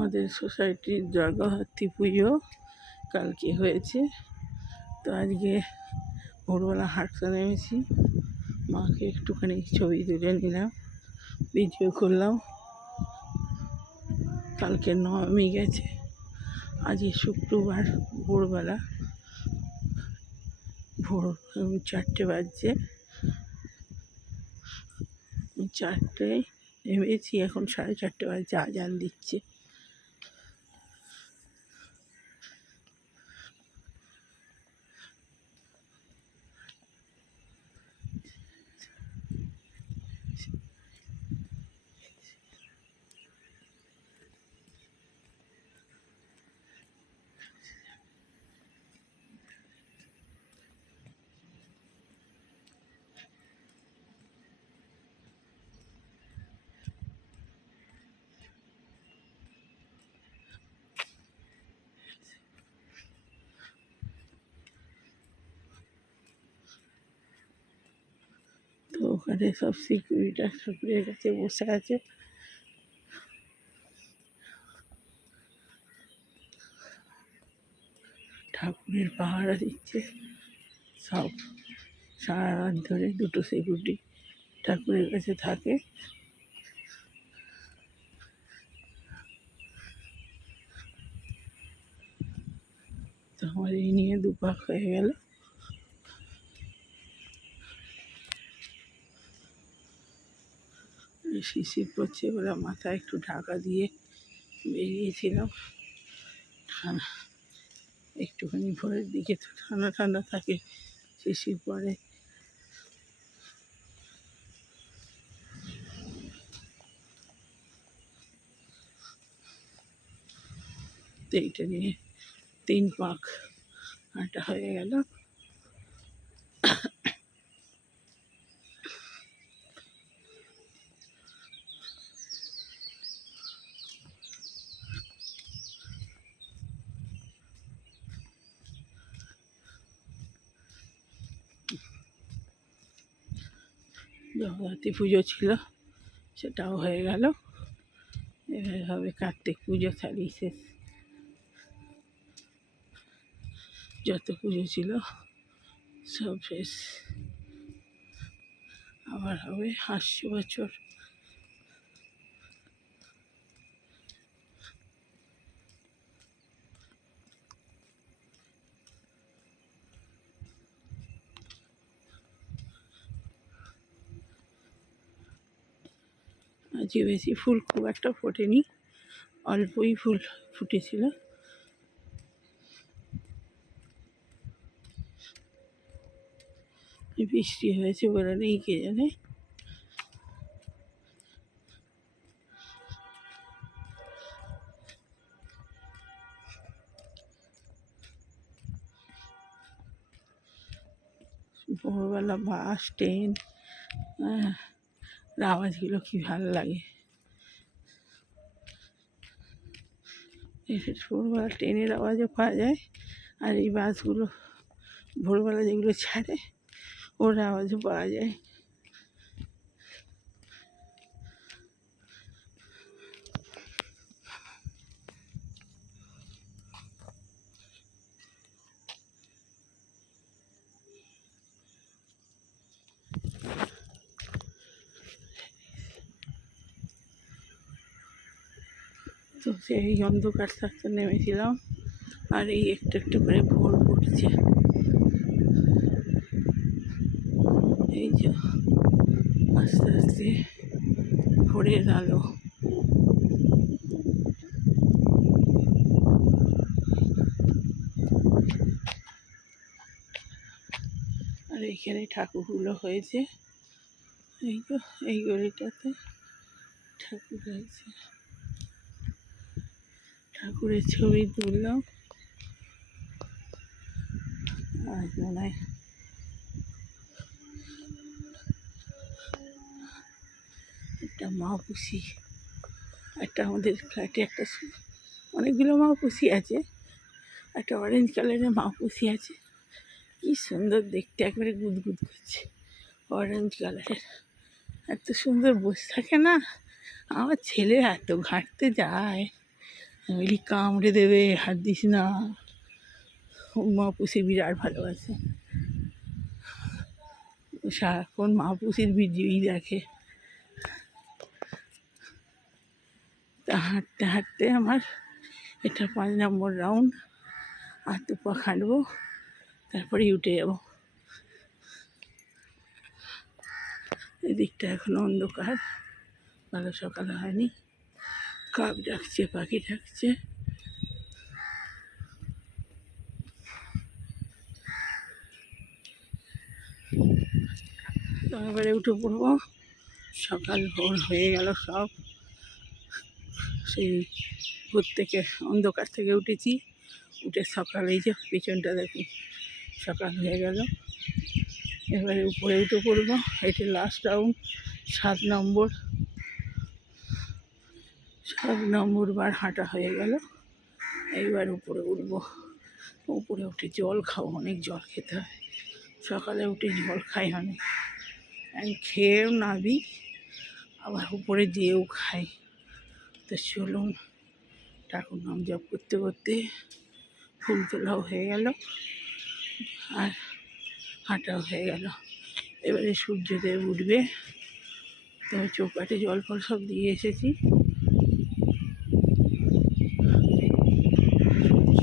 আমাদের সোসাইটির জগদ্ধাত্রী পুজো কালকে হয়েছে। তো আজকে ভোরবেলা হাঁটতে নেমেছি, মাকে একটুখানি ছবি তুলে নিলাম, ভিডিও করলাম। কালকে নবমী গেছে, আজকে শুক্রবার। ভোরবেলা ভোর 4টে বাজছে, 4টেয় নেমেছি, এখন 4:30 বাজছে, আজান দিচ্ছে। তো ওখানে সব সিকিউরিটি ঠাকুরের কাছে বসে আছে। ঠাকুরের পাহারা দিচ্ছে সব। সারা রাত ধরে 2টো সিকিউরিটি ঠাকুরের কাছে থাকে। তো আমার এই নিয়ে দুপাক হয়ে গেল। শিশির পড়ছে বলে মাথায় একটু ঢাকা দিয়ে বেরিয়েছিলাম। একটুখানি ভোরের দিকে তো ঠান্ডা ঠান্ডা থাকে, শিশির পরে। তো এইটা নিয়ে 3 পাক হাঁটা হয়ে গেল। জগদ্ধাত্রী পুজো ছিল, সেটাও হয়ে গেল। এবার হবে কার্তিক পুজো, থালি শেষ। যত পুজো ছিল সব শেষ, আবার হবে 800 বছর। আজকে বেশি ফুল খুব একটা ফোটেনি, অল্পই ফুল ফুটেছিল। বৃষ্টি হয়েছে বলে নেই কে জানে। ভোরবেলা বাস, ট্রেন, আওয়াজগুলো কি ভালো লাগে। ভোরবেলা ট্রেনের আওয়াজও পাওয়া যায়, আর এই বাসগুলো ভোরবেলা যেগুলো ছাড়ে ওর আওয়াজও পাওয়া যায়। তো সেই অন্ধকার থাকতে নেমেছিলাম, আর এই একটু একটু করে ভোর পড়ছে। এই যে আস্তে আস্তে ভোরের আলো। আর এইখানে ঠাকুরগুলো হয়েছে, এই তো এই গলিটাতে ঠাকুর হয়েছে। ঠাকুরের ছবি তুললাম। আর মনে হয় একটা মাপুষি, একটা আমাদের ফ্ল্যাটে একটা অনেকগুলো মাপুষি আছে, একটা অরেঞ্জ কালারের মাপুষি আছে। কি সুন্দর দেখতে, একবারে গুদগুদ করছে, অরেঞ্জ কালারের। এত সুন্দর বসে থাকে না। আমার ছেলে এত ঘাঁটতে যায়, বলি কামড়ে দেবে, হাত দিস না। মা পুষি বিরাট ভালোবাসে, সারাক্ষণ মা পুষির ভিডিওই দেখে। তা হাঁটতে হাঁটতে আমার এটা 5 নম্বর রাউন্ড, আর 2 পা হাঁটবো, তারপরে উঠে যাবো। এদিকটা এখনো অন্ধকার, ভালো সকাল হয়নি। কাক ডাকছে, পাখি ডাকছে। তো এবারে উঠে পড়বো। সকাল ভোর হয়ে গেল সব। সেই ভোর থেকে, অন্ধকার থেকে উঠেছি। উঠে সকাল, এই যে পেছনটা দেখি, সকাল হয়ে গেল। এবারে উপরে উঠে পড়বো। এটা লাস্ট রাউন্ড, 7 নম্বর। 7 নম্বর বার হাঁটা হয়ে গেল। এইবার উপরে উঠবো। উপরে উঠে জল খাবো, অনেক জল খেতে হয়। সকালে উঠে জল খাই অনেক, আমি খেয়েও নাবি, আবার উপরে যেয়েও খাই। তো চলুন, ঠাকুর নাম জপ করতে করতে ফুল তোলাও হয়ে গেল, আর হাঁটাও হয়ে গেল। এবারে সূর্যদেব উঠবে। তো চৌকাঠে জল ফল সব দিয়ে এসেছি।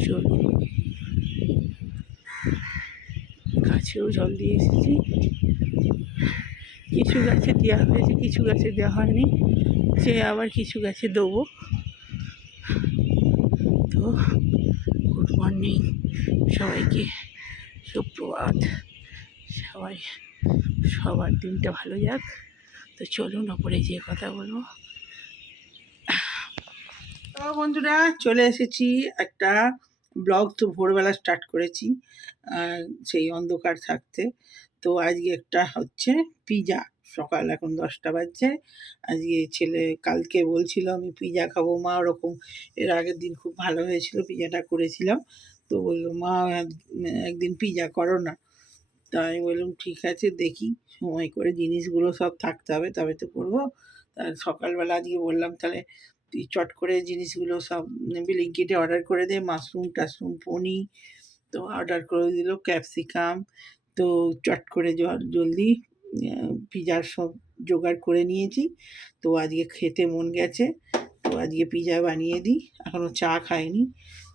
চলুন, গাছেও জল দিয়ে এসেছি। কিছু গাছে দেওয়া হয়েছে, কিছু গাছে দেওয়া হয়নি, সে আবার কিছু গাছে দেবো। তো গুড মর্নিং সবাইকে, সুপ্রভাত। সবার দিনটা ভালো যাক। তো চলুন ওপরে যেয়ে কথা বলবো। তো বন্ধুরা, চলে এসেছি একটা ব্লগ। তো ভোরবেলা স্টার্ট করেছি, সেই অন্ধকার থাকতে। তো আজকে একটা হচ্ছে পিজা। সকাল এখন 10টা বাজছে। আজকে ছেলে কালকে বলছিল আমি পিজা খাবো মা, ওরকম এর আগের দিন খুব ভালো হয়েছিল পিজাটা করেছিলাম। তো বললো মা একদিন পিজা করো না। তা আমি বললাম ঠিক আছে, দেখি সময় করে জিনিসগুলো সব থাকতে হবে, তবে তো করবো। সকালবেলা আজকে বললাম তাহলে তুই চট করে জিনিসগুলো সব ব্লিঙ্কিটে অর্ডার করে দে, মাশরুম টাশরুম পনির। তো অর্ডার করে দিল, ক্যাপসিকাম। তো চট করে জলদি পিজার সব জোগাড় করে নিয়েছি। তো আজকে খেতে মন গেছে, তো আজকে পিজা বানিয়ে দিই। এখনও চা খাইনি,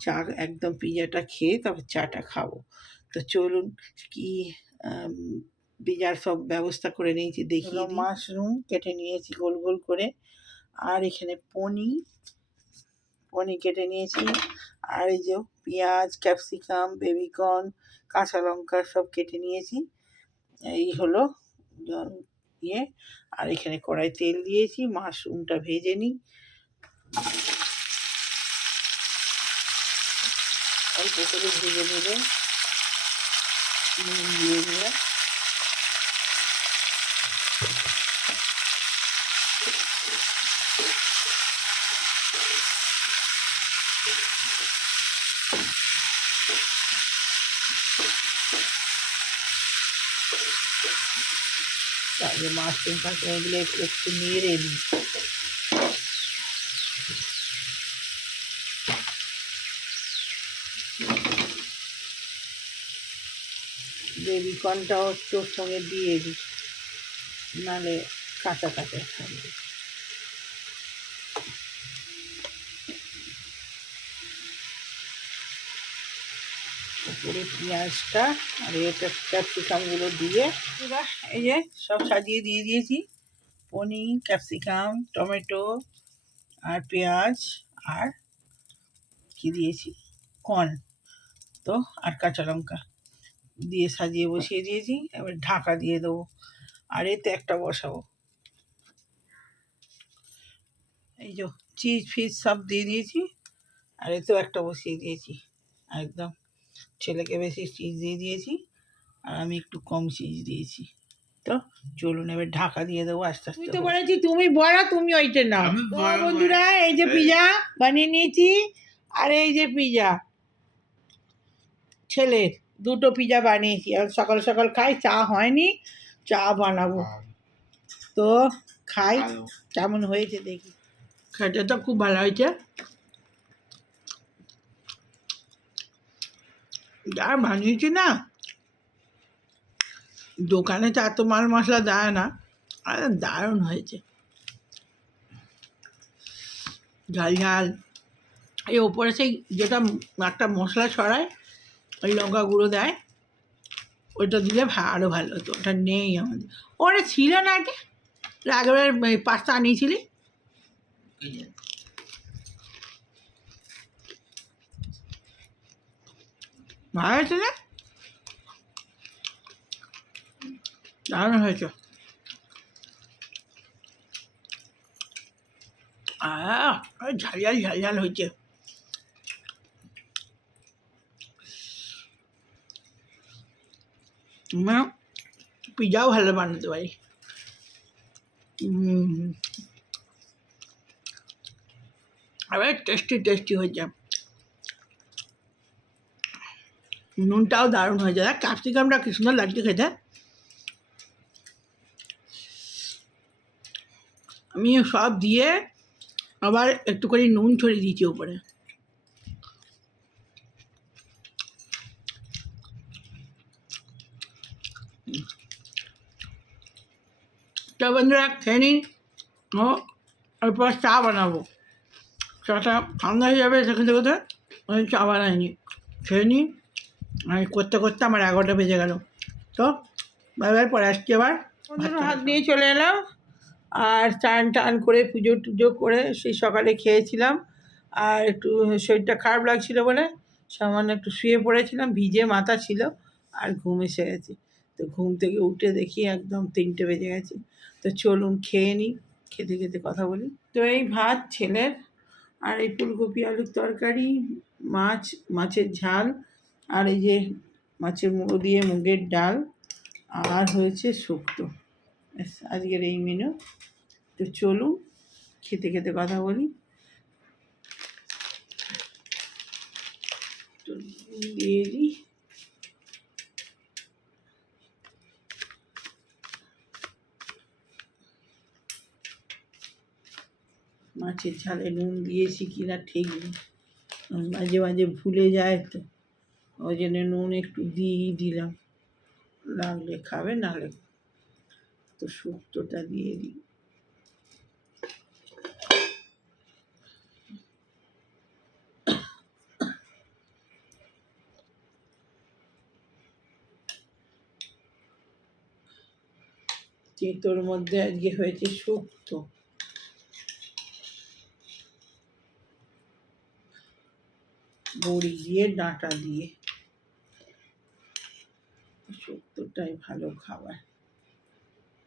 চা একদম পিজাটা খেয়ে তারপর চাটা খাবো। তো চলুন, কি পিজার সব ব্যবস্থা করে নিয়েছি দেখি। মাশরুম কেটে নিয়েছি গোল গোল করে, আর এখানে পনির কেটে নিয়েছি, আর এই যে পেঁয়াজ, ক্যাপসিকাম, বেবিকর্ন, কাঁচা লঙ্কা সব কেটে নিয়েছি। এই হলো ইয়ে। আর এখানে কড়াই তেল দিয়েছি, মাশরুমটা ভেজে নিই। অল্প করে ভেজে নিলে দিয়ে দিলে তাহলে মাশরুম এগুলো একটু নেড়ে নিই। বেবিকর্নটাও একটু ওর সঙ্গে দিয়ে দিই, নাহলে কাঁচা কাঁচা থাকবে। উপরে পেঁয়াজটা আর এটা ক্যাপসিকামগুলো দিয়ে এই যে সব সাজিয়ে দিয়ে দিয়েছি। পনির, ক্যাপসিকাম, টমেটো আর পেঁয়াজ, আর কি দিয়েছি, কর্ন তো, আর কাঁচা লঙ্কা দিয়ে সাজিয়ে বসিয়ে দিয়েছি। এবার ঢাকা দিয়ে দেবো, আর এতে একটা বসাবো। এই যে চিজ ফিজ সব দিয়ে দিয়েছি, আর এতেও একটা বসিয়ে দিয়েছি। একদম ছেলেকে বেশি চিজ দিয়ে দিয়েছি, আর আমি একটু কম চিজ দিয়েছি। তো চলুন এবার ঢাকা দিয়ে দেবো আস্তে আস্তে। তো বলেছি তুমি বড়া, তুমি ওইটা নাও। বন্ধুরা, এই যে পিজা বানিয়ে নিয়েছি, আর এই যে পিজা ছেলের, দুটো পিজা বানিয়েছি। আর সকাল সকাল খাই, চা হয়নি, চা বানাবো। তো খাই, কেমন হয়েছে দেখি। খেতে তো খুব ভালো হয়েছে। যা বানিয়েছি না, দোকানে তো এত মাল মশলা দেয় না, আর দারুণ হয়েছে। ঝাল ঝাল, এই ওপরে সেই যেটা একটা মশলা ছড়ায়, ওই লঙ্কা গুঁড়ো দেয়, ওইটা দিলে আরও ভালো হতো। ওটা নেই আমাদের, ওটা ছিল না। আগে আগের পাস্তা আনিয়েছিলি, ভালো হয়েছে না? দারুণ হয়েছে। ঝাল ঝাল ঝাল ঝাল হয়েছে। পিজাও ভালো বানাতে পারি। আবার টেস্টি টেস্টি হয়েছে, নুনটাও দারুণ হয়ে যায়। ক্যাপসিকামটা কি সুন্দর লাগছে খেতে। আমি সব দিয়ে আবার একটু করে নুন ছড়িয়ে দিয়েছি উপরে। তো বন্ধুরা খেয়ে নিন, ও এরপর চা বানাবো। চাটা ঠান্ডা হয়ে যাবে সেখান থেকে, আমি চা বানাইনি, খেয়ে নিই। আমি করতে করতে আমার 11টা বেজে গেল। তো বাই, পরে আসছি আবার। হাত নিয়ে চলে এলাম, আর চান টান করে পুজো টুজো করে সেই সকালে খেয়েছিলাম। আর একটু শরীরটা খারাপ লাগছিল বলে সামান্য একটু শুয়ে পড়েছিলাম, ভিজে মাথা ছিল, আর ঘুম এসে গেছে। তো ঘুম থেকে উঠে দেখি একদম 3টে বেজে গেছে। তো চলুন খেয়ে নিই, খেতে খেতে কথা বলি। তো এই ভাত ছেলের, আর এই ফুলকপি আলুর তরকারি, মাছের ঝাল, আর এই যে মাছের মুড়ো দিয়ে মুগের ডাল, আর হয়েছে শুক্তো। আজকের এই মেনু। তো চলুন খেতে খেতে কথা বলি। তো দিয়ে দিই মাছের ঝালে নুন দিয়েছি কিনা ঠিক নেই, মাঝে মাঝে ভুলে যায়, তো ওই জন্য নুন একটু দিয়েই দিলাম, লাগলে খাবে, নাহলে তো শুক্তোটা দিয়ে দিই। তেঁতোর মধ্যে আজকে হয়েছে শুক্তো, বড়ি দিয়ে ডাঁটা দিয়ে। শুক্তোটাই ভালো খাবার।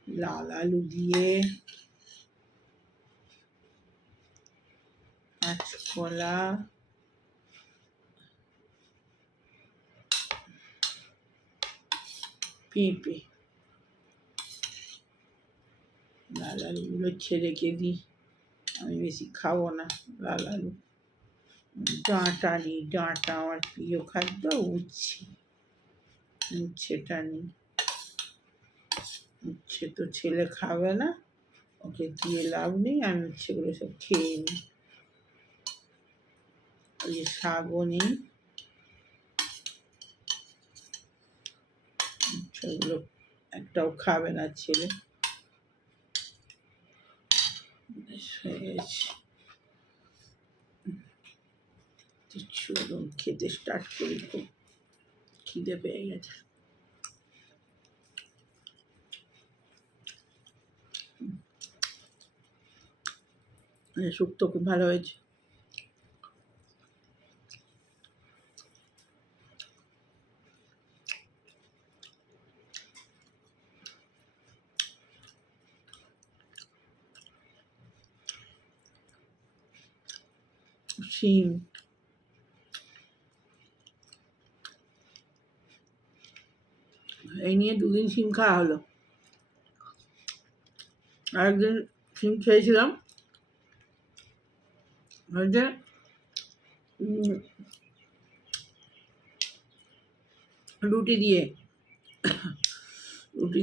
লাল আলু দিয়ে, কাঁচকলা, পেঁপে, লাল আলুগুলো ছেড়েকে দিই, আমি বেশি খাবো না লাল আলু। ডাঁটা নিই, ডাঁটা আমার প্রিয় খাদ্য। উচ্ছেটা নিই, উচ্ছে তো ছেলে খাবে না, ওকে দিয়ে লাভ নেই, আমি উচ্ছেগুলো সব খেয়ে নিই। ওই যে শাকও নিই, উচ্ছেগুলো একটাও খাবে না ছেলে। চলুন খেতে স্টার্ট করি, খুব খিদে পেয়ে গেছে। শুক্তো খুব ভালো হয়েছে। শিম, এই নিয়ে 2 দিন শিম খাওয়া হলো। আরেকদিন শিম খেয়েছিলাম ওই যে রুটি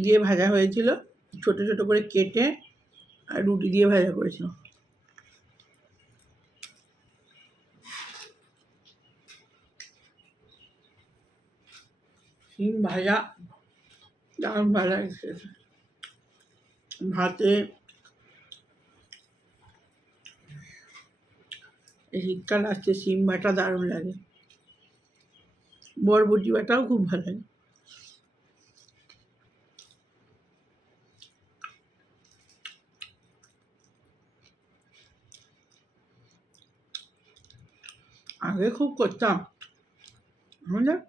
দিয়ে ভাজা হয়েছিল, ছোট ছোট করে কেটে, আর রুটি দিয়ে ভাজা করেছিল। শিম ভাজা দারুণ ভালো লাগে খেতে। ভাতে এই শীতকাল আসছে, শিম বাটা দারুণ লাগে, বরবটি বাটাও খুব ভালো লাগে। আগে খুব করতাম, এখন আর